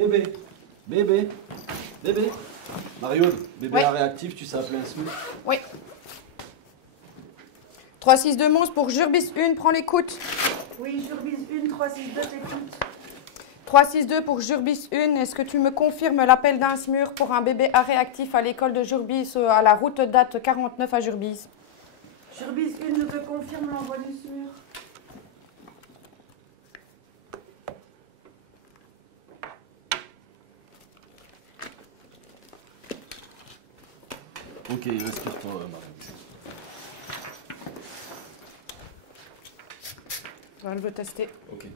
Bébé, bébé, bébé. Mario, bébé Oui. A réactif, tu sais appeler un SMUR? Oui. 362 Mons pour Jurbis 1, prends l'écoute. Oui, Jurbis 1, 362, t'écoute. 362 pour Jurbis 1, est-ce que tu me confirmes l'appel d'un SMUR pour un bébé A réactif à l'école de Jurbis à la route date 49 à Jurbis? Jurbis 1, je te confirme l'envoi du SMUR. Ok, respire-toi, Mario. Elle veut tester. Ok.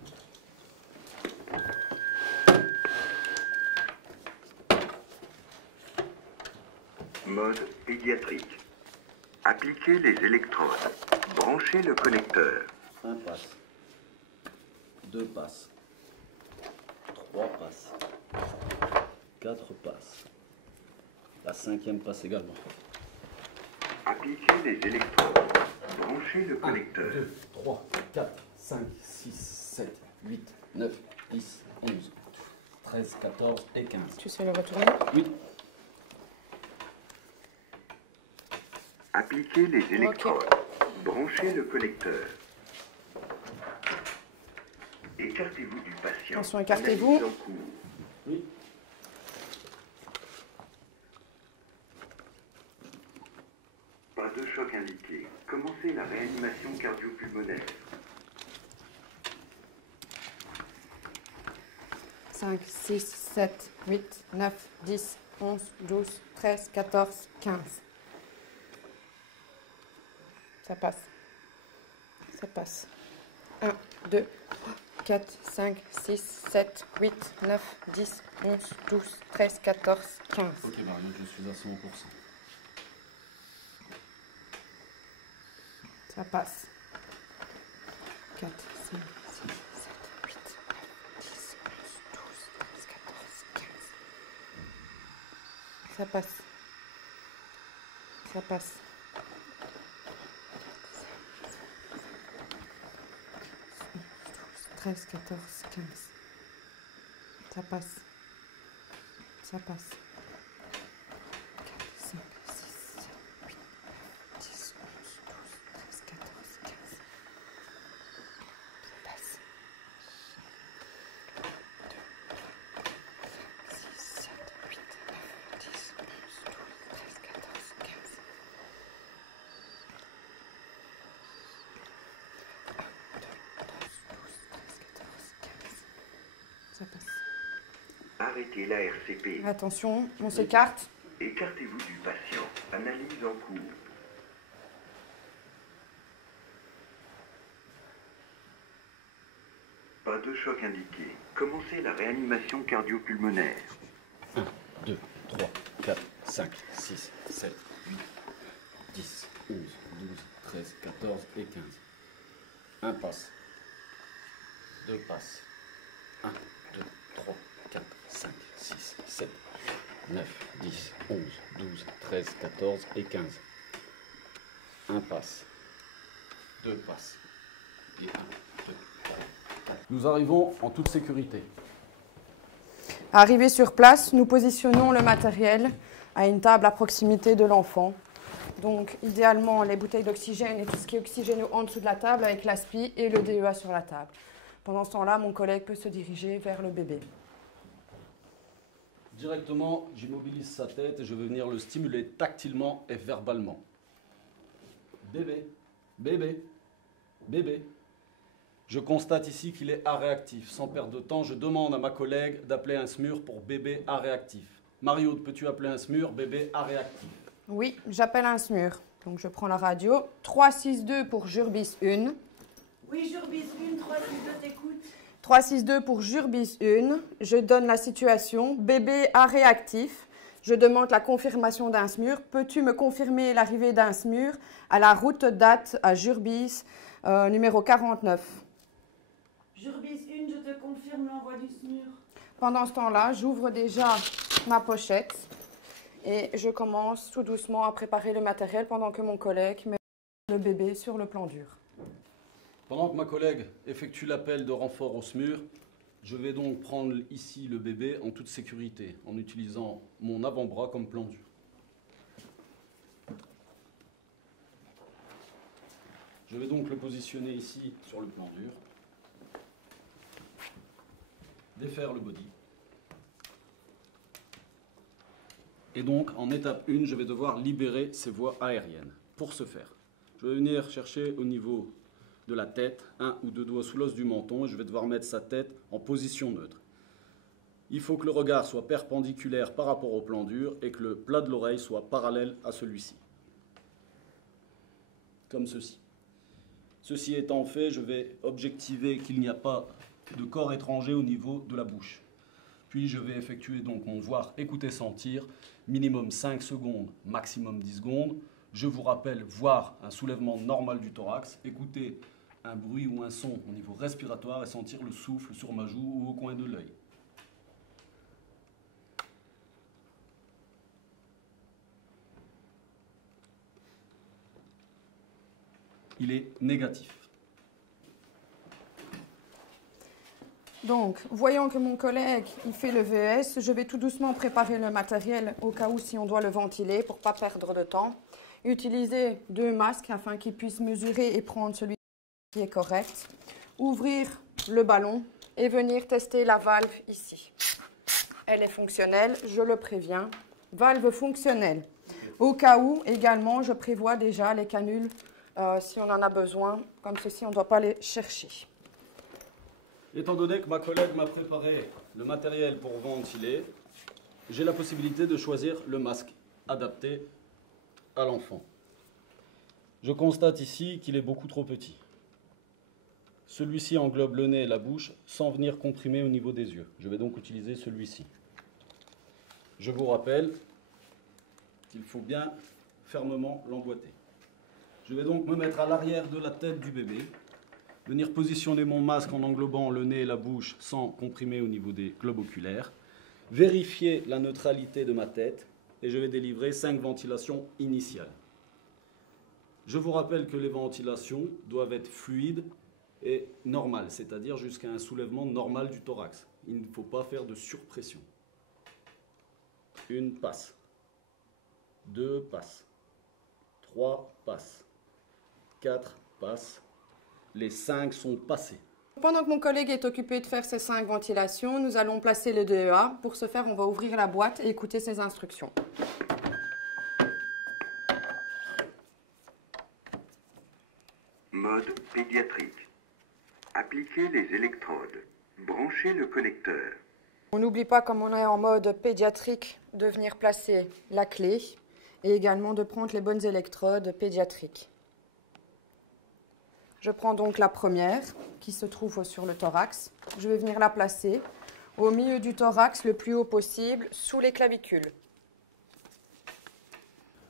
Mode pédiatrique. Appliquez les électrodes. Branchez le connecteur. Un passe. Deux passes. Trois passes. Quatre passes. La cinquième passe également. Appliquez les électrodes. Branchez le 1, connecteur. 2, 3, 4, 5, 6, 7, 8, 9, 10, 11, 13, 14 et 15. Tu sais le retourner? Oui. Appliquez les électrodes. Branchez le connecteur. Écartez-vous du patient. Attention, écartez-vous. Analyse en cours. Oui. Pas de choc indiqué. Commencez la réanimation cardio-pulmonaire. 5, 6, 7, 8, 9, 10, 11, 12, 13, 14, 15. Ça passe. Ça passe. 1, 2, 4, 5, 6, 7, 8, 9, 10, 11, 12, 13, 14, 15. Ok, Mario, je suis à 100%. Ça passe. 4, 5, 6, 7, 8, 9, 10, 11, 12, 13, 14, 15. Ça passe. Ça passe. 13, 14, 15. Ça passe. Ça passe. 4, 5, 6, 7, 8, 9, 10, 11, 12, 13, 14, 15. Ça passe. 2, 3, 5, 6, 7, 8, 9, 10, 11, 12, 13, 14, 15. 1, 2, 11, 12, 13, 14, 15. Ça passe. Arrêtez la RCP. Attention, on s'écarte. Écartez-vous du patient. Analyse en cours. Pas de choc indiqué. Commencez la réanimation cardio-pulmonaire. 1, 2, 3, 4, 5, 6, 7, 8, 10, 11, 12, 13, 14 et 15. Un passe. Deux passes. 1, 2, 3, 4, 5, 6, 7, 9, 10, 11, 12, 13, 14 et 15. Un passe. Deux passes. Et 1, 2, 3, 4. Nous arrivons en toute sécurité. Arrivé sur place, nous positionnons le matériel à une table à proximité de l'enfant. Donc, idéalement, les bouteilles d'oxygène et tout ce qui est oxygène en dessous de la table avec l'aspi et le DEA sur la table. Pendant ce temps-là, mon collègue peut se diriger vers le bébé. Directement, j'immobilise sa tête et je vais venir le stimuler tactilement et verbalement. Bébé, bébé, bébé. Je constate ici qu'il est A réactif. Sans perdre de temps, je demande à ma collègue d'appeler un SMUR pour bébé A réactif. Mario, peux-tu appeler un SMUR bébé A réactif? Oui, j'appelle un SMUR. Donc, je prends la radio. 362 pour Jurbis 1. Oui, Jurbis 1, 362, t'écoute. 362 pour Jurbis 1. Je donne la situation. Bébé A réactif. Je demande la confirmation d'un SMUR. Peux-tu me confirmer l'arrivée d'un SMUR à la route date à Jurbis, numéro 49? Jurbis 1, je te confirme l'envoi du SMUR. Pendant ce temps-là, j'ouvre déjà ma pochette et je commence tout doucement à préparer le matériel pendant que mon collègue met le bébé sur le plan dur. Pendant que ma collègue effectue l'appel de renfort au SMUR, Je vais donc prendre ici le bébé en toute sécurité, en utilisant mon avant-bras comme pendu. Je vais donc le positionner ici sur le plan dur. Défaire le body. Et donc, en étape 1, je vais devoir libérer ces voies aériennes. Pour ce faire, je vais venir chercher au niveau de la tête, un ou deux doigts sous l'os du menton, et je vais devoir mettre sa tête en position neutre. Il faut que le regard soit perpendiculaire par rapport au plan dur et que le plat de l'oreille soit parallèle à celui-ci. Comme ceci. Ceci étant fait, je vais objectiver qu'il n'y a pas de corps étranger au niveau de la bouche. Puis je vais effectuer donc mon voir, écouter, sentir, minimum 5 secondes, maximum 10 secondes. Je vous rappelle, voir un soulèvement normal du thorax, écouter un bruit ou un son au niveau respiratoire et sentir le souffle sur ma joue ou au coin de l'œil. Il est négatif. Donc, voyant que mon collègue il fait le VES, je vais tout doucement préparer le matériel au cas où si on doit le ventiler pour ne pas perdre de temps. Utiliser 2 masques afin qu'ils puissent mesurer et prendre celui qui est correct. Ouvrir le ballon et venir tester la valve ici. Elle est fonctionnelle, je le préviens. Valve fonctionnelle. Au cas où, également, je prévois déjà les canules si on en a besoin. Comme ceci, on ne doit pas les chercher. Étant donné que ma collègue m'a préparé le matériel pour ventiler, j'ai la possibilité de choisir le masque adapté à l'enfant. Je constate ici qu'il est beaucoup trop petit. Celui-ci englobe le nez et la bouche sans venir comprimer au niveau des yeux. Je vais donc utiliser celui-ci. Je vous rappelle qu'il faut bien fermement l'emboîter. Je vais donc me mettre à l'arrière de la tête du bébé, venir positionner mon masque en englobant le nez et la bouche sans comprimer au niveau des globes oculaires, vérifier la neutralité de ma tête et je vais délivrer 5 ventilations initiales. Je vous rappelle que les ventilations doivent être fluides et normales, c'est-à-dire jusqu'à un soulèvement normal du thorax. Il ne faut pas faire de surpression. 1 passe, 2 passes, 3 passes, 4 passes, les 5 sont passés. Pendant que mon collègue est occupé de faire ces 5 ventilations, nous allons placer le DEA. Pour ce faire, on va ouvrir la boîte et écouter ses instructions. Mode pédiatrique. Appliquez les électrodes. Branchez le connecteur. On n'oublie pas, comme on est en mode pédiatrique, de venir placer la clé et également de prendre les bonnes électrodes pédiatriques. Je prends donc la première qui se trouve sur le thorax. Je vais venir la placer au milieu du thorax le plus haut possible, sous les clavicules.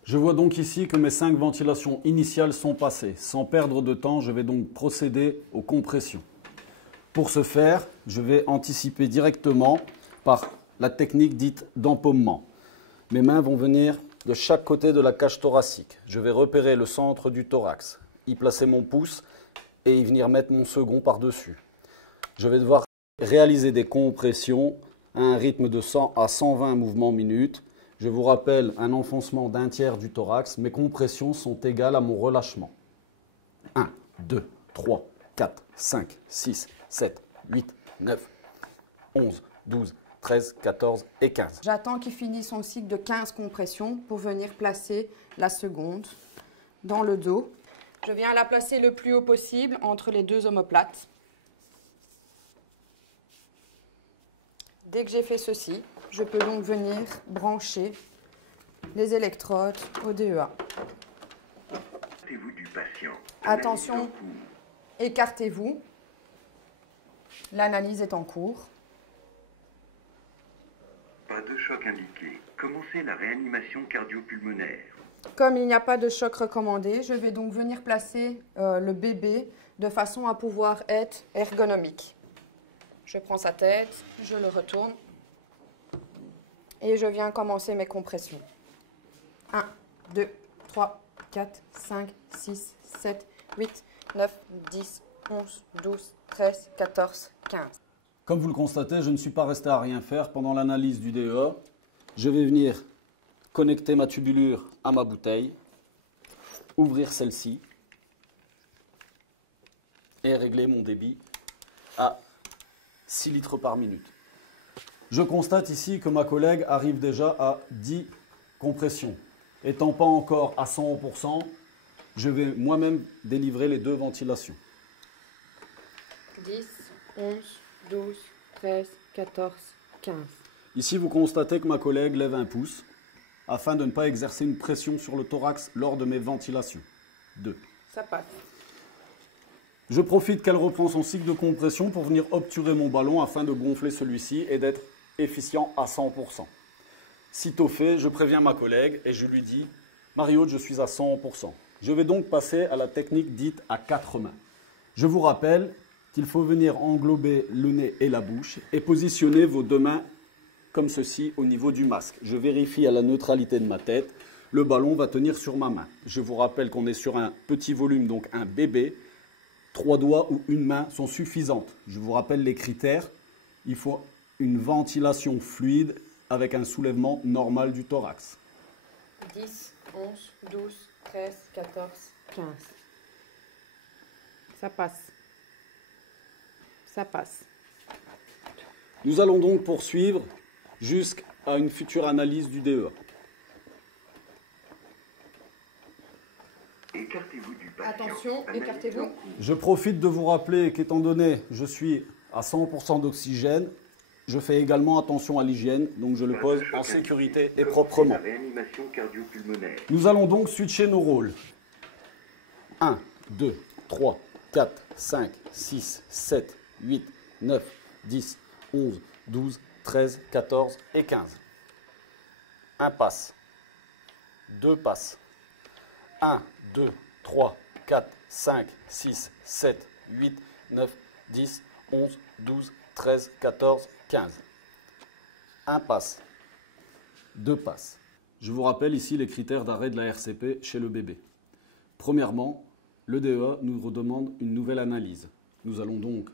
Je vois donc ici que mes 5 ventilations initiales sont passées. Sans perdre de temps, je vais donc procéder aux compressions. Pour ce faire, je vais anticiper directement par la technique dite d'empaumement. Mes mains vont venir de chaque côté de la cage thoracique. Je vais repérer le centre du thorax, y placer mon pouce et y venir mettre mon second par-dessus. Je vais devoir réaliser des compressions à un rythme de 100 à 120 mouvements minute. Je vous rappelle un enfoncement d'un tiers du thorax. Mes compressions sont égales à mon relâchement. 1, 2, 3, 4, 5, 6, 7, 8, 9, 11, 12, 13, 14 et 15. J'attends qu'il finisse son cycle de 15 compressions pour venir placer la seconde dans le dos. Je viens la placer le plus haut possible entre les 2 omoplates. Dès que j'ai fait ceci, je peux donc venir brancher les électrodes au DEA. Écartez-vous du patient. Attention, Analyse en cours. écartez-vous. L'analyse est en cours. Pas de choc indiqué. Commencez la réanimation cardio-pulmonaire. Comme il n'y a pas de choc recommandé, je vais donc venir placer le bébé de façon à pouvoir être ergonomique. Je prends sa tête, je le retourne et je viens commencer mes compressions. 1, 2, 3, 4, 5, 6, 7, 8, 9, 10, 11, 12, 13, 14, 15. Comme vous le constatez, je ne suis pas resté à rien faire pendant l'analyse du DEA. Je vais venir connecter ma tubulure à ma bouteille, ouvrir celle-ci et régler mon débit à 6 litres par minute. Je constate ici que ma collègue arrive déjà à 10 compressions. Étant pas encore à 100%, je vais moi-même délivrer les 2 ventilations. 10, 11, 12, 13, 14, 15. Ici, vous constatez que ma collègue lève un pouce afin de ne pas exercer une pression sur le thorax lors de mes ventilations. 2. Ça passe. Je profite qu'elle reprend son cycle de compression pour venir obturer mon ballon afin de gonfler celui-ci et d'être efficient à 100%. Sitôt fait, je préviens ma collègue et je lui dis « Marie-Aude, je suis à 100%. » Je vais donc passer à la technique dite à 4 mains. Je vous rappelle qu'il faut venir englober le nez et la bouche et positionner vos 2 mains comme ceci au niveau du masque. Je vérifie à la neutralité de ma tête. Le ballon va tenir sur ma main. Je vous rappelle qu'on est sur un petit volume, donc un bébé. 3 doigts ou une main sont suffisantes. Je vous rappelle les critères. Il faut une ventilation fluide avec un soulèvement normal du thorax. 10, 11, 12, 13, 14, 15. Ça passe. Ça passe. Nous allons donc poursuivre jusqu'à une future analyse du DEA. Écartez-vous du patient. Attention, Analyse écartez-vous. en cours. Je profite de vous rappeler qu'étant donné que je suis à 100% d'oxygène, je fais également attention à l'hygiène, donc je le pose en sécurité et proprement. La réanimation cardio-pulmonaire. Nous allons donc switcher nos rôles. 1, 2, 3, 4, 5, 6, 7, 8, 9, 10, 11, 12, 13, 14 et 15. 1 passe. 2 passe. 1, 2, 3, 4, 5, 6, 7, 8, 9, 10, 11, 12, 13, 14, 15. 1 passe. 2 passes. Je vous rappelle ici les critères d'arrêt de la RCP chez le bébé. Premièrement, le DEA nous redemande une nouvelle analyse. Nous allons donc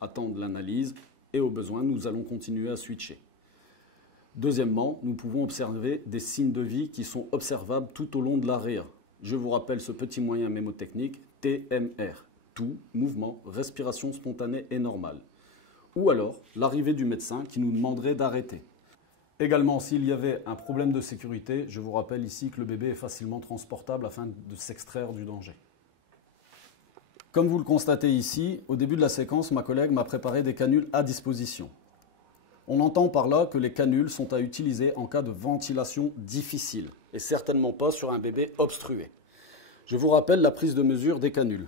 attendre l'analyse et au besoin, nous allons continuer à switcher. Deuxièmement, nous pouvons observer des signes de vie qui sont observables tout au long de l'arrêt. Je vous rappelle ce petit moyen mémotechnique, TMR, tout, mouvement, respiration spontanée et normale. Ou alors l'arrivée du médecin qui nous demanderait d'arrêter. Également, s'il y avait un problème de sécurité, je vous rappelle ici que le bébé est facilement transportable afin de s'extraire du danger. Comme vous le constatez ici, au début de la séquence, ma collègue m'a préparé des canules à disposition. On entend par là que les canules sont à utiliser en cas de ventilation difficile et certainement pas sur un bébé obstrué. Je vous rappelle la prise de mesure des canules.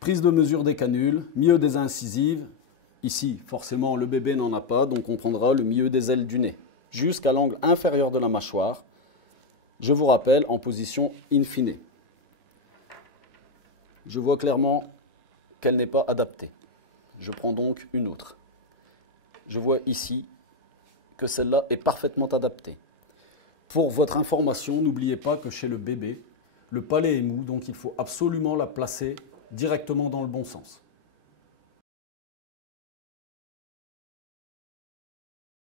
Prise de mesure des canules, milieu des incisives. Ici, forcément, le bébé n'en a pas, donc on prendra le milieu des ailes du nez, jusqu'à l'angle inférieur de la mâchoire. Je vous rappelle en position in fine. Je vois clairement qu'elle n'est pas adaptée. Je prends donc une autre. Je vois ici que celle-là est parfaitement adaptée. Pour votre information, n'oubliez pas que chez le bébé, le palais est mou, donc il faut absolument la placer directement dans le bon sens.